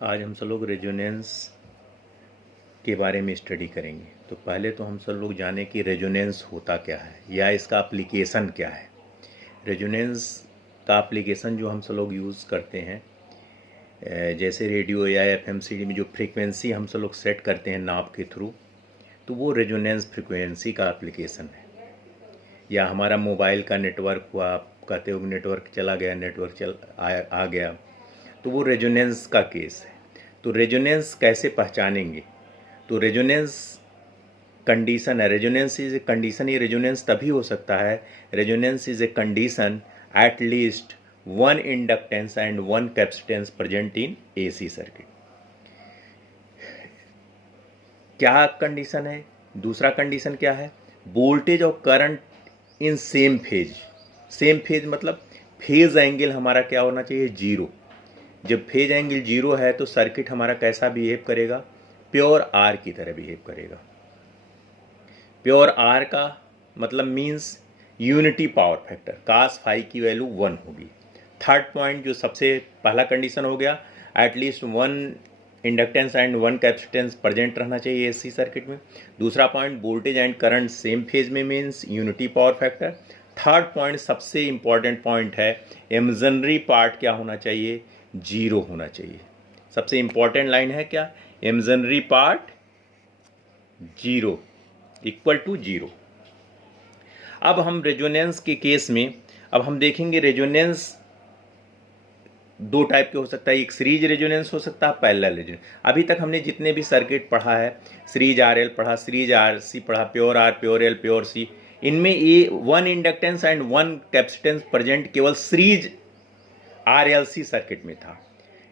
आज हम सब लोग रेजोनेंस के बारे में स्टडी करेंगे। तो पहले तो हम सब लोग जाने कि रेजोनेंस होता क्या है या इसका एप्लीकेशन क्या है। रेजोनेंस का एप्लीकेशन जो हम सब लोग यूज़ करते हैं, जैसे रेडियो या एफएमसीडी में जो फ्रीक्वेंसी हम सब लोग सेट करते हैं नाप के थ्रू, तो वो रेजोनेंस फ्रीक्वेंसी का एप्लीकेशन है। या हमारा मोबाइल का नेटवर्क हुआ, आप कहते हो नेटवर्क चला गया, नेटवर्क आ गया, तो वो रेजोनेंस का केस है। तो रेजोनेंस कैसे पहचानेंगे? तो रेजोनेंस कंडीशन है। Resonance is a condition. ये रेजोनेंस तभी हो सकता है, resonance is a condition at least one inductance and one capacitance present in AC circuit. क्या कंडीशन है? दूसरा कंडीशन क्या है? वोल्टेज और current in same phase. Same phase मतलब फेज एंगल हमारा क्या होना चाहिए? जीरो। जब फेज एंगल जीरो है तो सर्किट हमारा कैसा बिहेव करेगा? प्योर आर की तरह बिहेव करेगा। प्योर आर का मतलब means unity power factor, cos phi की वैल्यू 1 होगी। थर्ड पॉइंट जो सबसे पहला कंडीशन हो गया, at least one inductance and one capacitance present रहना चाहिए एसी सर्किट में। दूसरा point voltage and current same phase में means unity power factor. Third point सबसे इंपॉर्टेंट पॉइंट है, इमेजिनरी पार्ट क्या होना चाहिए? जीरो होना चाहिए। सबसे इंपॉर्टेंट लाइन है क्या? Imaginary part zero, equal to zero. अब हम रेजोनेंस के केस में अब हम देखेंगे रेजोनेंस दो टाइप के हो सकता है। एक सीरीज रेजोनेंस हो सकता है, पैरेलल रेजोनेंस। अभी तक हमने जितने भी सर्किट पढ़ा है, सीरीज आरएल पढ़ा, सीरीज आरसी पढ़ा, pure R, pure L, pure C, इनमें ये one inductance and one capacitance present केवल सीरीज आरएलसी सर्किट में था।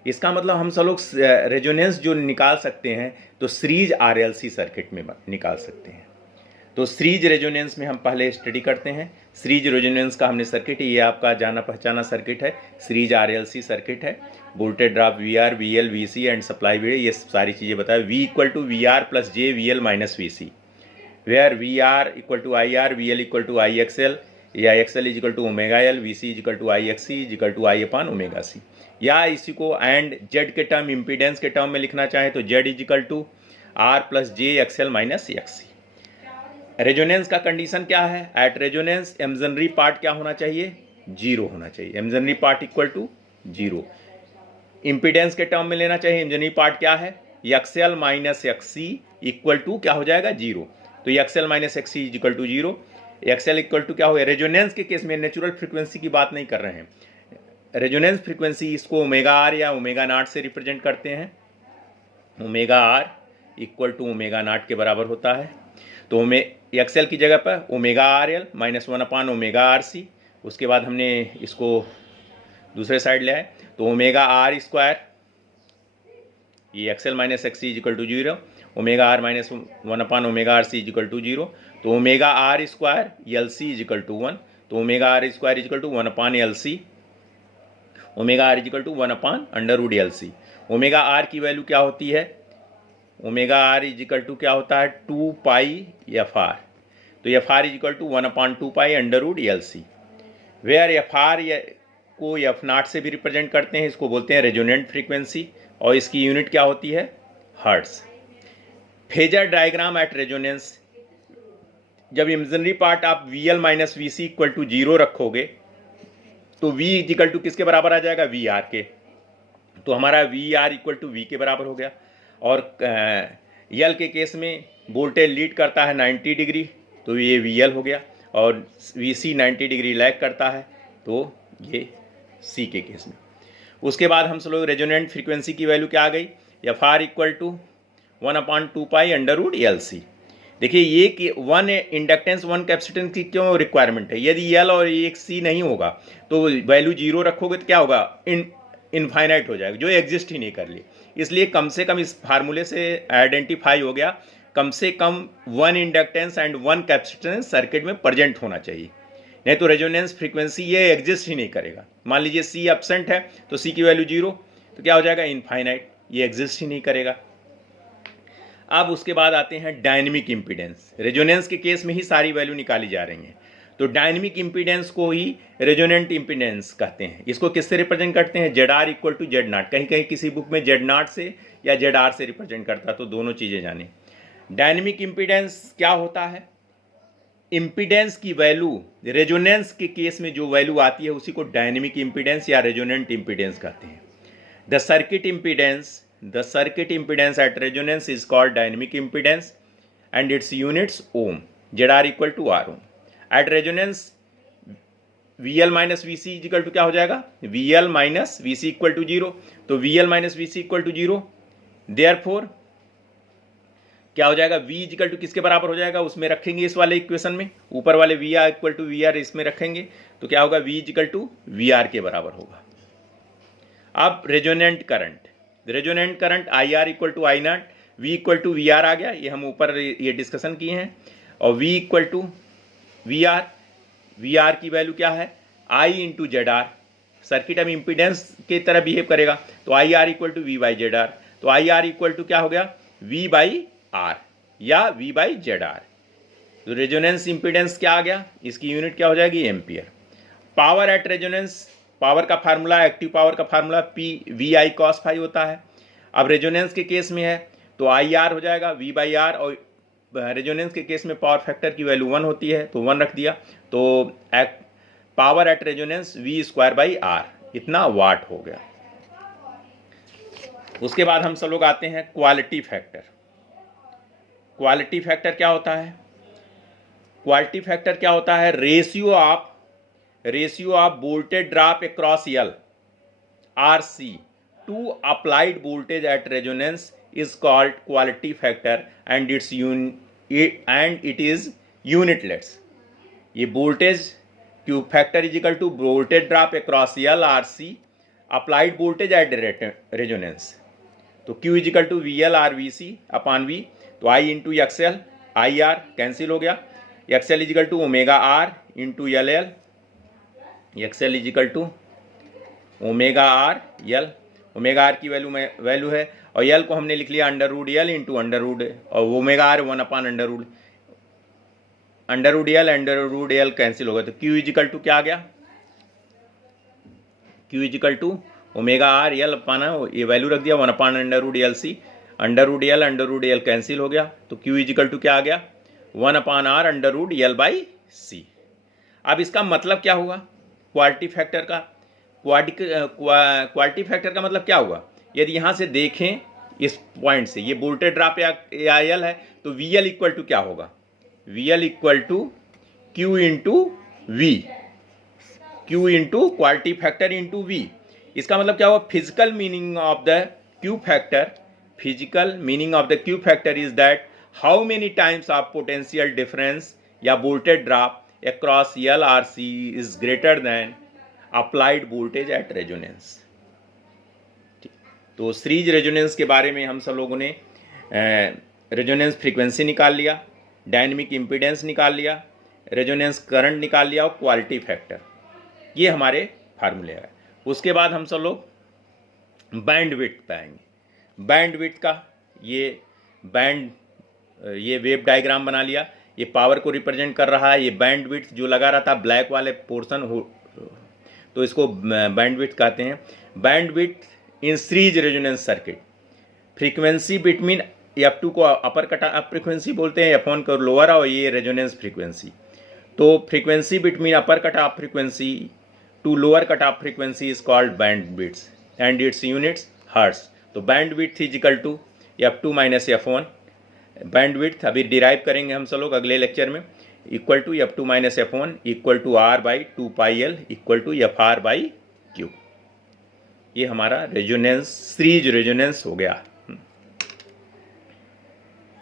इसका मतलब हम सब लोग रेजोनेंस जो निकाल सकते हैं तो सीरीज आरएलसी सर्किट में निकाल सकते हैं। तो सीरीज रेजोनेंस में हम पहले स्टडी करते हैं। सीरीज रेजोनेंस का हमने सर्किट, ये आपका जाना पहचाना सर्किट है, सीरीज आरएलसी सर्किट है। Voltage drop V R, V L, V C and supply V, ये सारी चीज़ें बताए। V equal to V R plus J V L minus V C, where V R equal to I R, V L equal to I X L, या X L is equal to omega L, V C is equal to I X C is equal to I upon omega C. या इसी को and Z के term, impedance के term में लिखना चाहे तो Z is equal to R plus J X L minus X C. Resonance का कंडीशन क्या है? एट रेजोनेंस इमेजिनरी पार्ट क्या होना चाहिए? जीरो होना चाहिए। Imaginary part equal to zero. Impedance के टर्म में लेना चाहिए, इमेजिनरी पार्ट क्या है? XL minus XC equal to क्या हो जाएगा? जीरो। तो XL minus XC is equal to zero. XL equal to क्या हो गया? रेजोनेंस के केस में नेचुरल फ्रीक्वेंसी की बात नहीं कर रहे हैं। रेजोनेंस फ्रीक्वेंसी इसको ओमेगा आर या ओमेगा नॉट से रिप्रेजेंट करते हैं। Omega R equal to omega not के बराबर होता है। तो एक्सएल की जगह पर omega R L minus 1 upon omega R C. उसके बाद हमने इसको दूसरे साइड ले आए तो ओमेगा आर स्क्वायर, ये XL minus X C is equal to zero, omega R minus 1 upon omega R C is equal to zero. तो omega R square L C is equal to 1। तो omega R square is equal to 1 upon L C, omega R is equal to 1 upon under root L C. Omega R की value क्या होती है? Omega R is equal to क्या होता है? 2 pi F R. तो F R is equal to 1 upon 2 pi under root L C, where F R को F not से भी रिप्रेजेंट करते हैं। इसको बोलते हैं रेजोनेंट फ्रीक्वेंसी और इसकी यूनिट क्या होती है? Hertz. Phasor diagram at resonance, जब इमेजिनरी पार्ट आप V L minus V C equal to zero रखोगे तो वी इज इक्वल टू किसके बराबर आ जाएगा? वी आर के। तो हमारा V R equal to V के बराबर हो गया। और यल के केस में वोल्टेज लीड करता है 90 डिग्री, तो ये वी एल हो गया। और वी सी 90 डिग्री लैग करता है, तो ये सी के केस में। उसके बाद हम सब लोग रेजोनेंट फ्रीक्वेंसी की वैल्यू क्या आ गई? F R equal to 1 upon 2 pi under root L C. देखिए ये कि वन इंडक्टेंस वन कैपेसिटेंस की क्यों रिक्वायरमेंट है? यदि एल और एक सी नहीं होगा तो वैल्यू जीरो रखोगे तो क्या होगा? इनफाइनाइट हो जाएगा, जो एग्जिस्ट ही नहीं कर ली। इसलिए कम से कम इस फार्मूले से आइडेंटिफाई हो गया, कम से कम one inductance and one capacitance circuit में प्रेजेंट होना चाहिए, नहीं तो रेजोनेंस फ्रीक्वेंसी ये एग्जिस्ट ही नहीं करेगा। मान लीजिए सी एब्सेंट है तो सी की वैल्यू जीरो, तो क्या हो जाएगा? इनफाइनाइट, ये एग्जिस्ट ही नहीं करेगा। अब उसके बाद आते हैं डायनेमिक इम्पीडेंस। रेजोनेंस के केस में ही सारी वैल्यू निकाली जा रही हैं। तो डायनेमिक इम्पीडेंस को ही रेजोनेंट इम्पीडेंस कहते हैं। इसको किससे रिप्रेजेंट करते हैं? Z R equal to Z not, कहीं कहीं किसी बुक में जेड नॉट से या जेड आर से रिप्रेजेंट करता है, तो दोनों चीज़ें जाने। डायनेमिक इम्पीडेंस क्या होता है? इम्पीडेंस की वैल्यू रेजोनेंस के केस में जो वैल्यू आती है उसी को डायनेमिक इम्पीडेंस या रेजोनेंट इम्पीडेंस कहते हैं। The circuit impedance at resonance is called dynamic impedance and its units ohm, Z R equal to R ohm. At resonance VL minus V C equal to क्या हो जाएगा? VL minus V C equal to zero. तो VL minus V C equal to zero, therefore क्या हो जाएगा? V equal to किसके बराबर हो जाएगा? उसमें रखेंगे इस वाले इक्वेशन में, ऊपर वाले VR इक्वल टू VR इसमें रखेंगे तो क्या होगा? V इक्वल टू VR के बराबर होगा। अब resonant current IR equal to I not, V equal to VR आ गया, ये हम ऊपर ये डिस्कशन किए हैं। और V इक्वल टू VR की वैल्यू क्या है? I into Z R. Circuit अब इम्पीडेंस की तरह बिहेव करेगा तो IR equal to V by Z R. तो IR इक्वल टू क्या हो गया? V बाई आर या V बाई जेड आर। तो रेजोनेंस इम्पीडेंस क्या आ गया? इसकी यूनिट क्या हो जाएगी? Ampere. Power at resonance, power का फार्मूला, एक्टिव पावर का फार्मूला PVI cos फाई होता है। अब रेजोनेंस के केस में है तो IR हो जाएगा V बाई आर, और रेजोनेंस के केस में पावर फैक्टर की वैल्यू 1 होती है तो 1 रख दिया, तो power at resonance V square by R, इतना वाट हो गया। उसके बाद हम सब लोग आते हैं क्वालिटी फैक्टर। क्वालिटी फैक्टर क्या होता है? क्वालिटी फैक्टर क्या होता है? Ratio of voltage drop across L RC to applied voltage at resonance is called quality factor and it is unitless. ये voltage Q factor is equal to voltage drop across L RC applied voltage at resonance. तो Q is equal to VL or VC upon V, तो I into XL, IR cancel हो गया, XL is equal to omega R into LL, XL is equal to omega R L, omega R की value है और L को हमने लिख लिया under root L into under root, और omega R 1 upon under root L cancel हो गया, तो Q इज इक्वल टू क्या आ गया? Q is equal to omega R L upon, ये वैल्यू रख दिया 1 upon under root LC, under root L cancel हो गया, तो Q इज इक्वल टू क्या आ गया? 1 upon R under root L by C। अब इसका मतलब क्या हुआ? क्वालिटी फैक्टर का क्वालिटी फैक्टर का मतलब क्या हुआ? यदि यहाँ से देखें इस पॉइंट से, ये वोल्टेज ड्रॉप या L है, तो VL इक्वल टू क्या होगा? VL equal to Q into V, Q into quality factor into V। इसका मतलब क्या हुआ? Physical meaning of the Q factor is that how many times of potential difference या voltage drop across L RC is greater than applied voltage at resonance. तो series resonance के बारे में हम सब लोगों ने रेजोनेंस फ्रीक्वेंसी निकाल लिया, डायनेमिक इम्पीडेंस निकाल लिया, रेजोनेंस करंट निकाल लिया और क्वालिटी फैक्टर, ये हमारे फार्मूले हैं। उसके बाद हम सब लोग बैंडविड्थ पे आएंगे। बैंडविड्थ का ये वेव डायग्राम बना लिया, ये पावर को रिप्रेजेंट कर रहा है। ये बैंडविड्थ जो लगा रहा था ब्लैक वाले पोर्शन हो, तो इसको बैंडविड्थ कहते हैं। Bandwidth in series resonance circuit, frequency between F2 को अपर कट ऑफ फ्रीक्वेंसी बोलते हैं, F1 को लोअर, और ये रेजोनेंस फ्रीक्वेंसी। तो frequency between upper cut off frequency to lower cut off frequency is called bandwidth and its units hertz. तो bandwidth is equal to F2 minus F1। Bandwidth अभी derive करेंगे हम सब लोग अगले लेक्चर में, equal to F2 minus F1 equal to R by 2 pi L equal to FR by Q। ये हमारा रेजोनेंस सीरीज रेजोनेंस हो गया।